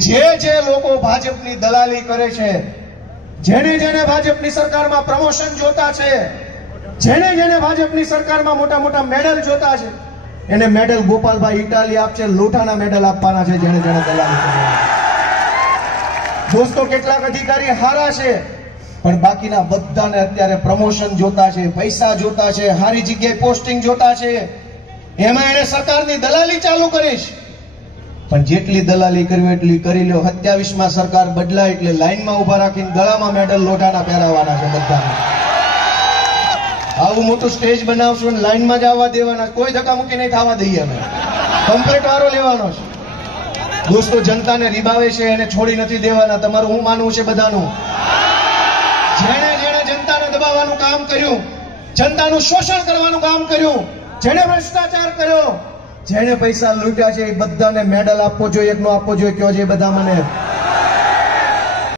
જે લોકો ભાજપની દલાલી કરે છે, જેને ભાજપની સરકારમાં પ્રમોશન જોતા છે, જેને ભાજપની સરકારમાં મોટા મોટા મેડલ જોતા છે, એને મેડલ ગોપાલભાઈ ઇટાલી આપશે, લોટાના મેડલ આપવાના છે જેને દલાલી કરી. દોસ્તો, કેટલાક અધિકારી હારા છે, પણ બાકીના બધાને અત્યારે પ્રમોશન જોતા છે, પૈસા જોતા છે, સારી જગ્યાએ પોસ્ટિંગ જોતા છે. એમાં એને સરકારની દલાલી ચાલુ કરીશ. પણ જેટલી દલાલી કરવી એટલી કરી લ્યો. 27માં સરકાર બદલાય એટલે લાઈનમાં ઉભા રાખીને ગળામાં મેડલ લોટાના પહેરાવાના છે બધાને. આવું મોટું સ્ટેજ બનાવશું ને લાઈનમાં જ આવવા દેવાના, કોઈ ધક્કામુક્કી નહીં થવા દઈએ. અમે કમ્પ્લીટ વારો લેવાનો છે. દોસ્તો, જનતાને રીબાવે છે એને છોડી નથી દેવાના. તમારું હું માનવું છે બધાનું? જેણે જનતાને દબાવવાનું કામ કર્યું, જનતાનું શોષણ કરવાનું કામ કર્યું, જેણે ભ્રષ્ટાચાર કર્યો, જેણે પૈસા લૂંટ્યા છે, એ બધાને મેડલ આપવો જોઈએ, એકનો આપવો જોઈએ. કયો છે બધા મને?